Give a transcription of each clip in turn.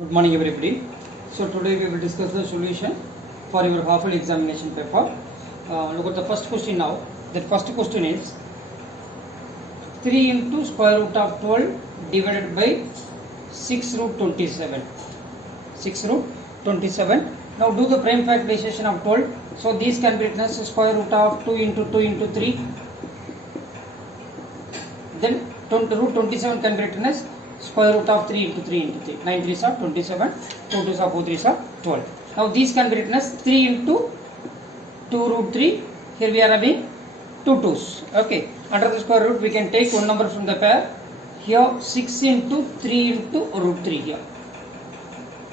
Good morning everybody. So today we will discuss the solution for your half-yearly examination paper. Look at the first question now. The first question is 3 into square root of 12 divided by 6 root 27. 6 root 27. Now do the prime factorization of 12. So these can be written as square root of 2 into 2 into 3. Then root 27 can be written as square root of 3 into 3 into 3. 9 3s are 27, 2 2s are 4 3s are 12. Now these can be written as 3 into 2 root 3. Here we are having 2 2s. Okay. Under the square root we can take one number from the pair. Here 6 into 3 into root 3 here.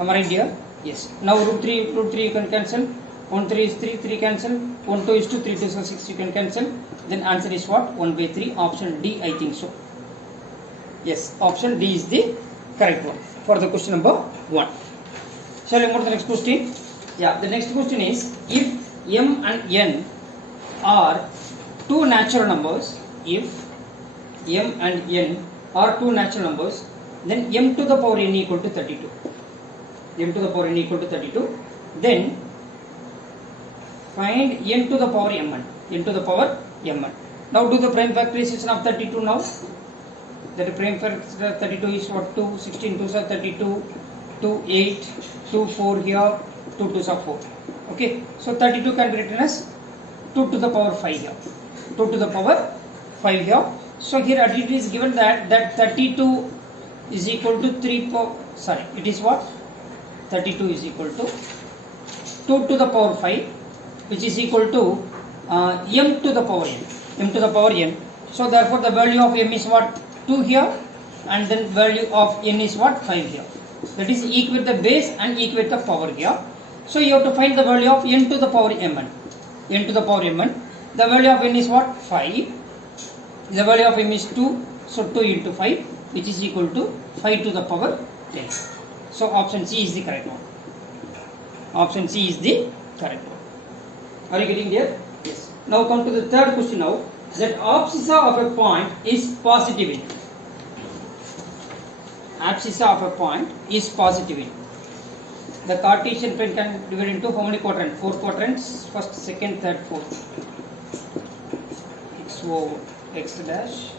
Am I right here? Yes. Now root 3 you can cancel. 1 3 is 3, 3 cancel. 1 2 is 2, 3 2 is 6 you can cancel. Then answer is what? 1 by 3. Option D, I think so. Yes, option D is the correct one for the question number 1. Shall we move to the next question? Yeah, the next question is if m and n are two natural numbers, if m and n are two natural numbers, then m to the power n equal to 32. M to the power n equal to 32. Then find n to the power mn. N to the power mn. Now do the prime factorization of 32 now. That prime factor 32 is what? 2, 16 2s are 32, 2 8, 2 4 here, 2 2s are 4. Okay, so 32 can be written as 2 to the power 5 here. 2 to the power 5 here. So here it is given that 32 is equal to 3 power, sorry, it is what? 32 is equal to 2 to the power 5, which is equal to m to the power n. M to the power n. So therefore the value of m is what? 2 here, and then value of n is what? 5 here. That is equate the base and equate the power here. So you have to find the value of n to the power mn. N to the power mn. The value of n is what? 5. The value of m is 2. So 2 into 5, which is equal to 5 to the power 10. So option C is the correct one. Option C is the correct one. Are you getting there? Yes. Now come to the third question now. That abscissa of a point is positive in. Abscissa of a point is positive in. The Cartesian plane can divide into how many quadrants? 4 quadrants. First, second, third, fourth. XO, X dash,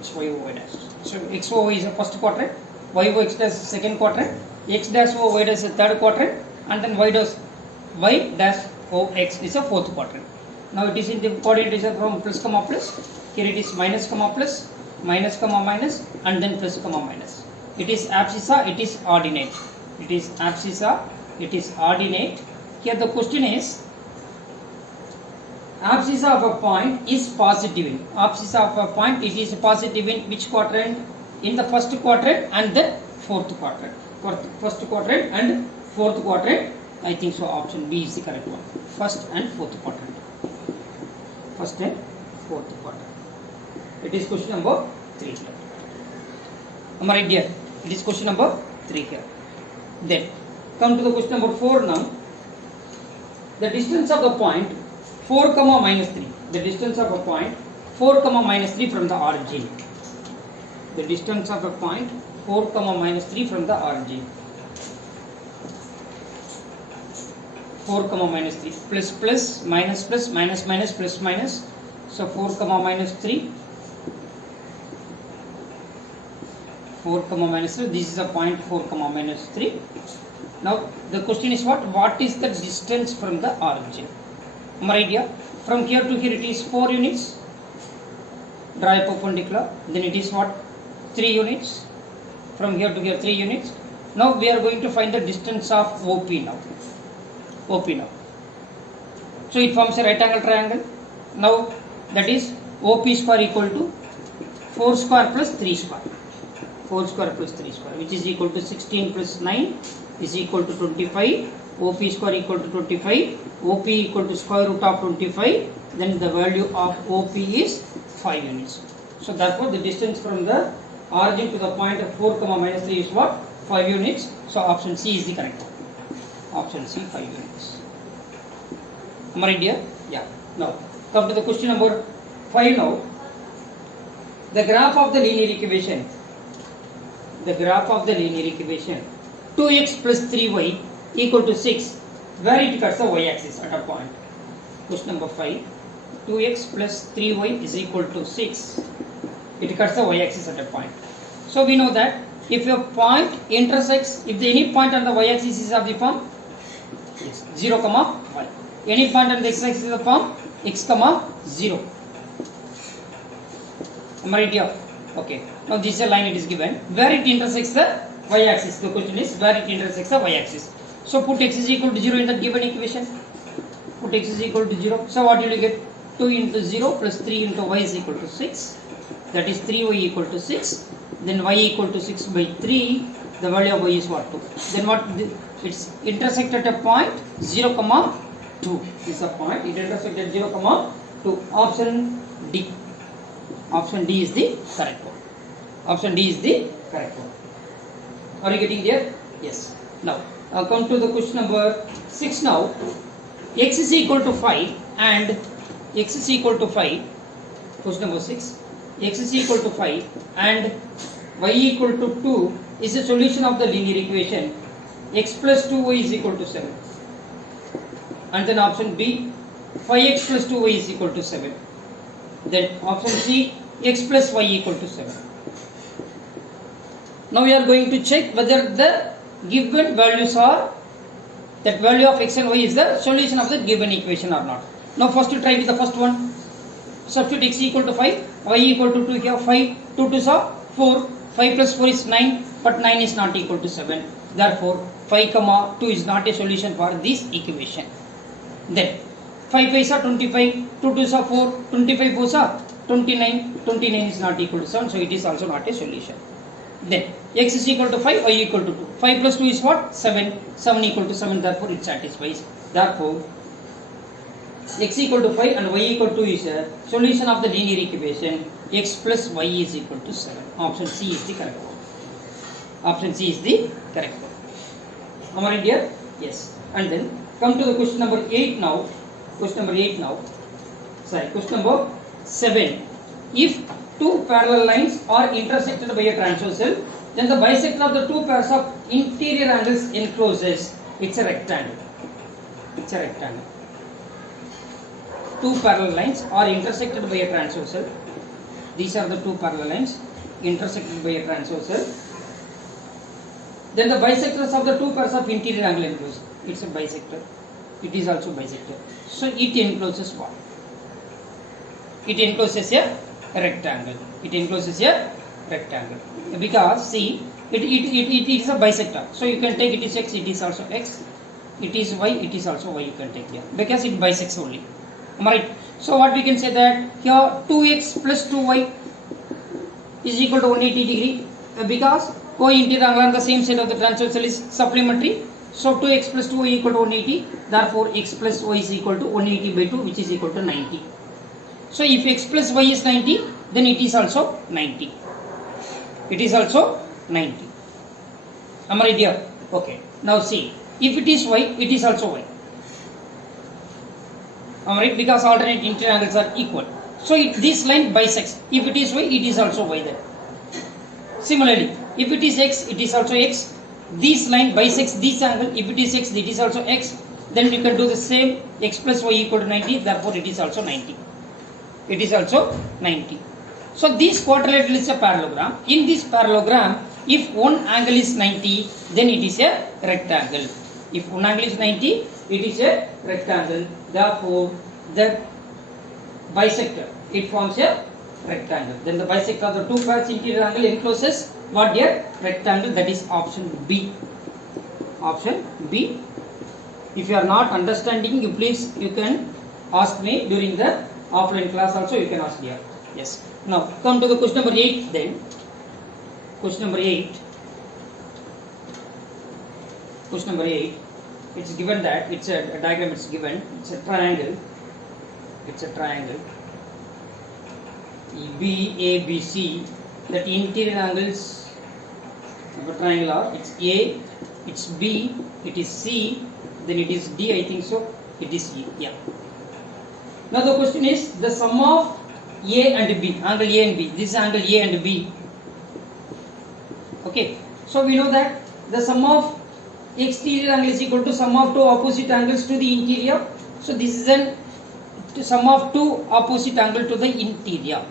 XY, Y dash. So XO is the first quadrant, YO, X dash is the second quadrant, X dash O, Y dash is the third quadrant, and then Y dash O, X is the fourth quadrant. Now it is in the coordinate from plus comma plus. Here it is minus comma plus, minus comma minus, and then plus comma minus. It is abscissa, it is ordinate. It is abscissa, it is ordinate. Here the question is abscissa of a point is positive in. Abscissa of a point, it is positive in which quadrant? In the first quadrant and the fourth quadrant. First quadrant and fourth quadrant. I think so option B is the correct one. First and fourth quadrant. First and fourth quadrant. It is question number 3 here. Am I right here? It is question number 3 here. Then come to the question number 4 now. The distance of the point 4 comma minus 3. The distance of a point 4 comma minus 3 from the origin. The distance of a point 4 comma minus 3 from the origin. 4 comma minus 3 plus plus minus plus minus minus plus minus. So 4 comma minus 3, 4 comma minus 3. This is a point 4 comma minus 3. Now the question is what? What is the distance from the origin? Am I right here? From here to here it is 4 units. Draw a perpendicular. Then it is what? 3 units. From here to here 3 units. Now we are going to find the distance of OP now. OP now. So it forms a right angle triangle. Now that is OP square equal to 4 square plus 3 square. 4 square plus 3 square, which is equal to 16 plus 9 is equal to 25. OP square equal to 25. OP equal to square root of 25. Then the value of OP is 5 units. So therefore the distance from the origin to the point of 4 comma minus 3 is what? 5 units. So option C is the correct one. Option C, 5 units. Am I right here? Yeah. Now come to the question number 5 now. The graph of the linear equation. The graph of the linear equation 2x plus 3y equal to 6, where it cuts the y-axis at a point. Question number 5. 2x plus 3y is equal to 6. It cuts the y-axis at a point. So we know that if a point intersects, if any point on the y-axis is of the form 0, y. Any point on the x-axis is the form x, 0. Am I right here? Okay. Now this is a line it is given. Where it intersects the y-axis? The question is where it intersects the y-axis. So put x is equal to 0 in the given equation. Put x is equal to 0. So what will you get? 2 into 0 plus 3 into y is equal to 6. That is 3y equal to 6. Then y equal to 6 by 3. The value of y is what? 2. Then what? It's intersect at a point 0, 2. This is the point. It intersects at 0, 2. Option D. Option D is the correct one. Option D is the correct one. Are you getting there? Yes. Now, come to the question number 6 now. X is equal to 5 and x is equal to 5. Question number 6. X is equal to 5 and y equal to 2 is a solution of the linear equation. X plus 2y is equal to 7. And then option B, 5x plus 2y is equal to 7. Then option C, x plus y equal to 7. Now we are going to check whether the given values are, that value of x and y is the solution of the given equation or not. Now first you try with the first one. Substitute x equal to 5, y equal to 2, here 5, 2 2s are 4, 5 plus 4 is 9, but 9 is not equal to 7. Therefore, 5, 2 is not a solution for this equation. Then, 5 5s are 25, 2 2s are 4, 25 4s are 29, 29 is not equal to 7, so it is also not a solution. Then, x is equal to 5, y equal to 2. 5 plus 2 is what? 7, 7 equal to 7, therefore it satisfies. Therefore, x equal to 5 and y equal to 2 is a solution of the linear equation. X plus y is equal to 7. Option C is the correct one. Option C is the correct one. Am I right here? Yes. And then come to the question number 8 now. Question number 8 now. Sorry, question number 7. If two parallel lines are intersected by a transversal, then the bisector of the two pairs of interior angles encloses. It's a rectangle. It's a rectangle. Two parallel lines are intersected by a transversal. These are the two parallel lines intersected by a transversal. Then the bisectors of the two pairs of interior angle enclose. It's a bisector. It is also bisector. So it encloses what? It encloses a rectangle. It encloses a rectangle. Because see, it is a bisector. So you can take it is x, it is also x. It is y, it is also y, you can take here. Because it bisects only. Am I right? So what we can say that here 2x plus 2y is equal to 180 degree because co-interior angle on the same side of the transversal is supplementary. So 2x plus 2y equal to 180. Therefore x plus y is equal to 180 by 2, which is equal to 90. So if x plus y is 90, then it is also 90. It is also 90. Am I right here? Okay. Now see, if it is y, it is also y. Alright, because alternate interior angles are equal. So this line bisects. If it is y, it is also y then. Similarly, if it is x, it is also x. This line bisects this angle. If it is x, it is also x. Then you can do the same. X plus y equal to 90. Therefore, it is also 90. It is also 90. So this quadrilateral is a parallelogram. In this parallelogram, if one angle is 90, then it is a rectangle. If one angle is 90, it is a rectangle. Therefore, the bisector, it forms a rectangle. Then the bisector of the two pairs interior angle encloses what here? Rectangle. That is option B. Option B. If you are not understanding, you can ask me during the offline class also. You can ask here. Yes. Now come to the question number 8 then. Question number 8. Question number 8. It's given that it's a diagram. It's given. It's a triangle. It's a triangle. BABC. That interior angles of a triangle are, it's A, it's B, it is C, then it is D. I think so. It is E. Yeah. Now the question is the sum of A and B. Angle A and B. This is angle A and B. Okay. So we know that the sum of exterior angle is equal to sum of two opposite angles to the interior. So this is an sum of two opposite angle to the interior,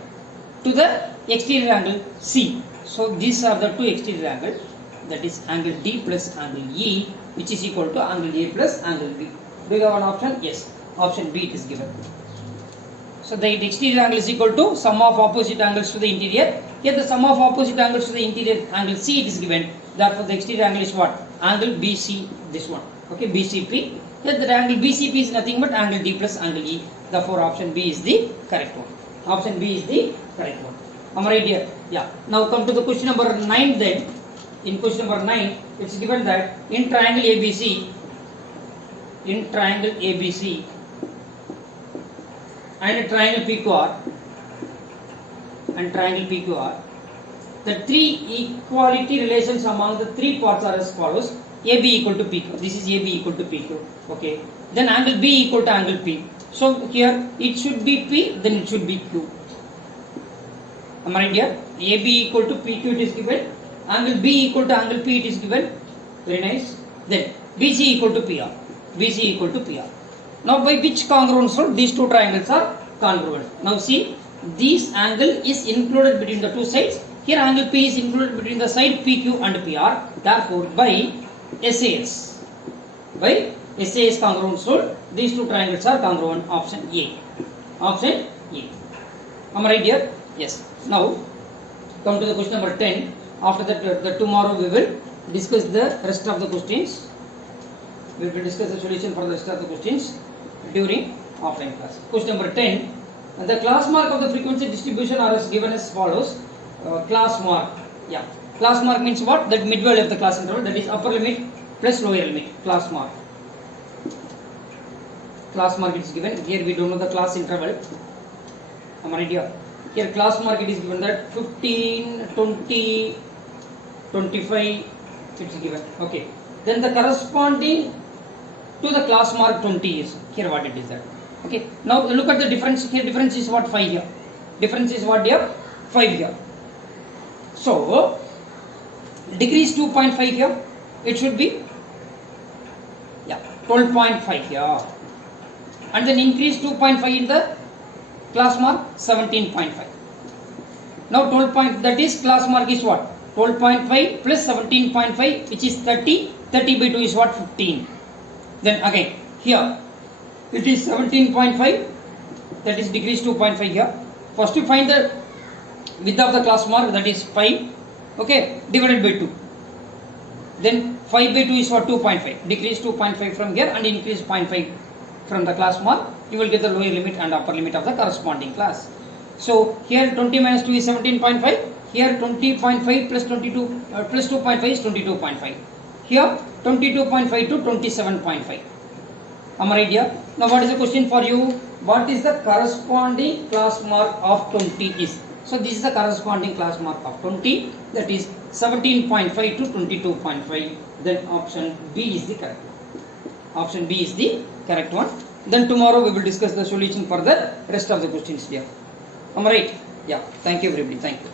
to the exterior angle C. So these are the two exterior angles, that is angle D plus angle E, which is equal to angle A plus angle B. Do you have an option? Yes. Option B it is given. So the exterior angle is equal to sum of opposite angles to the interior. Here the sum of opposite angles to the interior angle C it is given. Therefore the exterior angle is what? Angle BC, this one. Okay, BCP. Here the angle BCP is nothing but angle D plus angle E. Therefore option B is the correct one. Option B is the correct one. Am I right here? Yeah. Now come to the question number 9 then. In question number 9, it's given that in triangle ABC, and triangle PQR, the three equality relations among the three parts are as follows: AB equal to PQ. This is AB equal to PQ. Okay. Then angle B equal to angle P. So here it should be P, then it should be Q. Am I right here? AB equal to PQ it is given. Angle B equal to angle P it is given. Very nice. Then BC equal to PR. BC equal to PR. Now by which congruence rule these two triangles are congruent? Now see, this angle is included between the two sides. Here angle P is included between the side PQ and PR. Therefore by SAS congruence rule, these two triangles are congruent. Option A. Option A. Am I right here? Yes. Now come to the question number 10. After that, tomorrow we will discuss the rest of the questions. We will discuss the solution for the rest of the questions during offline class. Question number 10. The class mark of the frequency distribution are as given as follows. Class mark. Yeah. Class mark means what? That mid value of the class interval, that is upper limit plus lower limit. Class mark. Class mark is given. Here we don't know the class interval. Am I right here? Here class mark it is given that 15, 20, 25 it's given. Okay. Then the corresponding to the class mark 20 is here what it is that. Okay. Now look at the difference. Here difference is what? 5 here. Difference is what here? 5 here. So decrease 2.5 here. It should be 12.5 here. And then increase 2.5 in the class mark 17.5. Now 12. That is class mark is what? 12.5 plus 17.5, which is 30. 30 by 2 is what? 15. Then again here it is 17.5. That is decrease 2.5 here. First you find the width of the class mark, that is 5. Okay, divided by 2. Then 5 by 2 is what? 2.5. Decrease 2.5 from here and increase 0.5 from the class mark. You will get the lower limit and upper limit of the corresponding class. So here 20 minus 2 is 17.5. Here 20.5 plus 22 plus 2.5 is 22.5. Here 22.5 to 27.5. Am I right here? Now what is the question for you? What is the corresponding class mark of 20 is? So this is the corresponding class mark of 20, that is 17.5 to 22.5. Then option B is the correct one. Option B is the correct one. Then tomorrow we will discuss the solution for the rest of the questions here. Am I right? Yeah. Thank you everybody. Thank you.